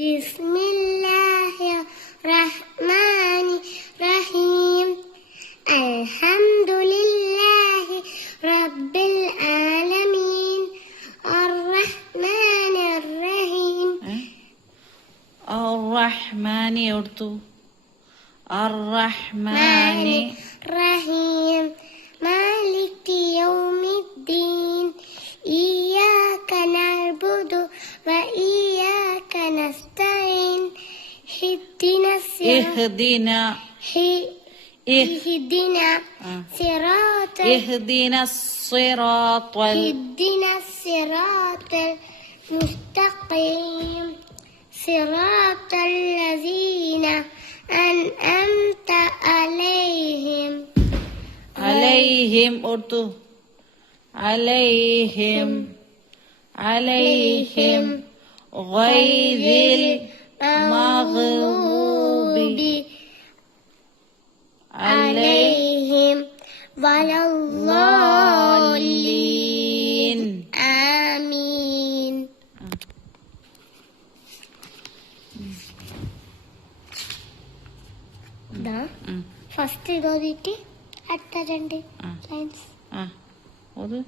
بسم الله الرحمن الرحيم. الحمد لله رب العالمين. الرحمن الرحيم. الرحمن يرتو الرحمن الرحيم. اهدنا اهدنا صراط اهدنا الصراط آه. اهدنا الصراط المستقيم. صراط الذين أنعمت عليهم. عليهم أردو. عليهم. عليهم. غير المغلوب മഗ്ദൂബി عليهم ولا الضالين آمين ഇതാ ഉം. ഫസ്റ്റ് ഇതോതിട്ട് അടുത്ത രണ്ട് ആ. ലൈൻസ് ആ ഓത്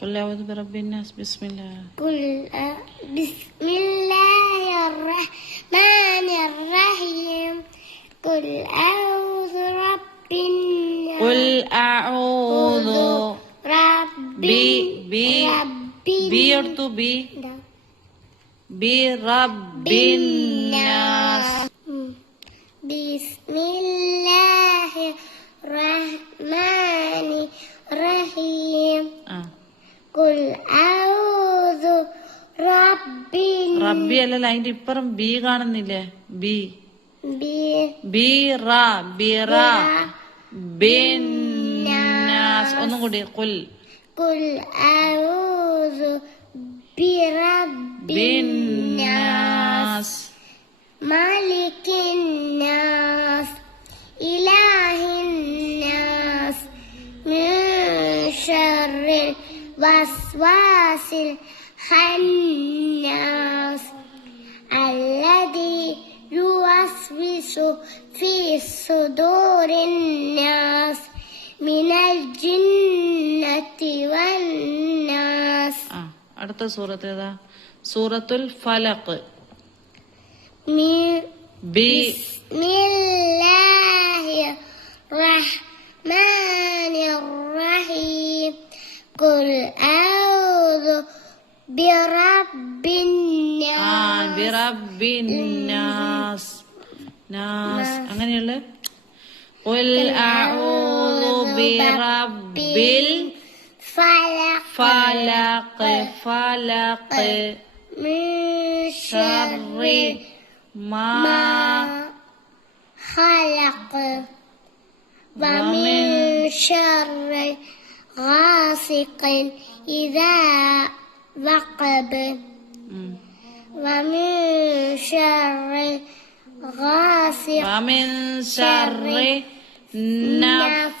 قل أعوذ برب الناس بسم الله قل أ- بسم الله الرحمن അഊദു റബ്ബി ബി ബി എടുത്തു ബി. ബി റബ്ബിൻ നാസ്. ബിസ്മില്ലാഹി റഹ്മാനി റഹീം. കുൽ ഔദു റബ്ബിൻ. റബ്ബി അല്ലല്ല അതിന്റെ ഇപ്പുറം ബി കാണുന്നില്ലേ? ബി. ബി. ബി റ ബി റ ബിൻ الناس ونغري قل قل. أعوذ برب الناس مالك الناس إله الناس من شر الوسواس الخناس الذي يوسوس في صدور الناس. അടുത്ത സൂറത്ത് ഏതാ? സൂറത്തുൽ ഫലഖ്. അങ്ങനെയുള്ള برب فلق الفلق. فلق. من شر ما خلق ومن شر غاسق إذا وقب. ومن شر غاسق ومن شر النفاثات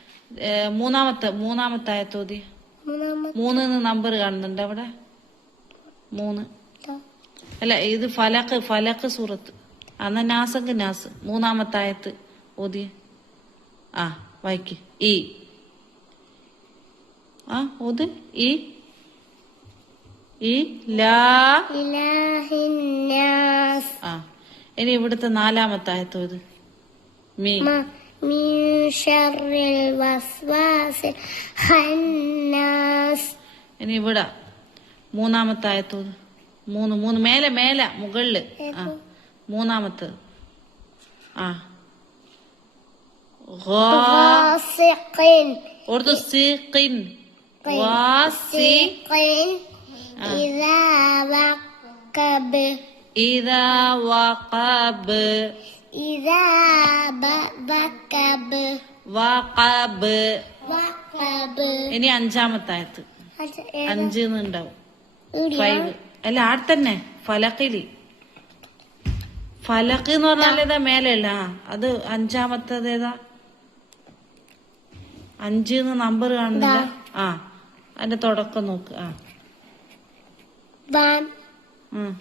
മൂന്നാമത്തെ മൂന്നാമത്തെ. ആയത്തോതി മൂന്ന് നമ്പർ കാണുന്നുണ്ട് അവിടെ. മൂന്ന്. അല്ല ഇത് ഫലക്ക് ഫലക്ക് സൂറത്ത്. അന്ന നാസങ്ക് നാസ്. മൂന്നാമത്തെ ആയത്ത് ഓതി. ആ വായിക്ക്. ഈ. ആ ഓത്. ഈ. ലാ. ആ ഇനി ഇവിടുത്തെ നാലാമത്തായത്തോത് മീ. من شر الوسواس الخناس ഇനി ഇവിടെ മൂന്നാമത്തെ ആയത്തോ ഇത് മൂന്ന് മൂന്ന് മേലെ മേലെ മുകളില് ആ മൂന്നാമത്തെ ആ ഗാ غاسق ഓർത്തു സീഖിൻ വാസി غاسق إذا وقب إذا وقب إذا ب- وكب വഖബ് وكب ഇനി അഞ്ചാമത്തെ ആയത്ത് അത് ഏതാ? അഞ്ച് ഉണ്ടാവും ഇവിടെയാ? ഫൈവ് അല്ല ആടെ തന്നെ ഫലക്കില് ഫലക്ക് എന്ന് പറഞ്ഞാൽ ഏതാ മേലെയുള്ള ആ അത് അഞ്ചാമത്തത് ഏതാ അഞ്ച് നമ്പർ കാണുന്നില്ല ആ അതിന്റെ തുടക്കം നോക്ക് ആ وم ഉം.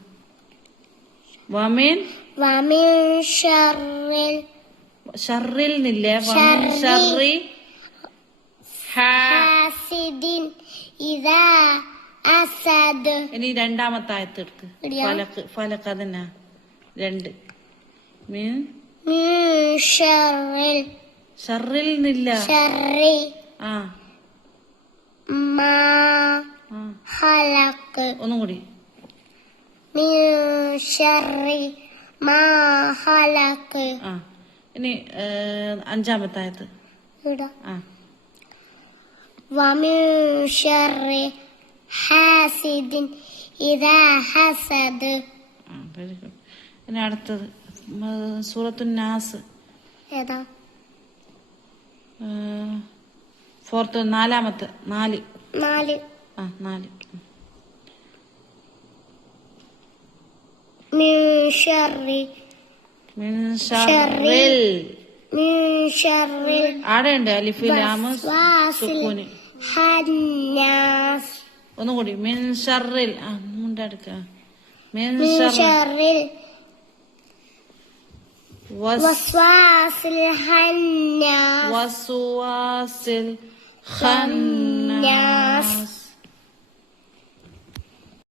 വമീൻ ومن شر ഷറിൽ ഇനി രണ്ടാമത്തെ ആയത്തെടുക്ക് ഫലക്ക് ഫലക്ക് അതന്നെ രണ്ട്. മീൻ ഷറിൽ. നില്ല ഷറി. ആ. ഒന്നും കൂടി. ഷറി. ഇനി അഞ്ചാമത്തായത്. അടുത്തത് നാസ്. ഏതാ? ഫോർത്ത് നാലാമത്തെ നാല്. നാല്. ആ നാല്. من شر മിൻ ഷറിൽ من شر ആടെ ഉണ്ട് അലിഫ് ലാമ് الوسواس സുക്കൂന് الخناس ഒന്നും കൂടി മിൻ ഷറിൽ ആ മുണ്ടെടുക്ക മിൻ من ഷറിൽ شر വസ് الوسواس الخناس വസുവാസിൽ ഖന്നാസ്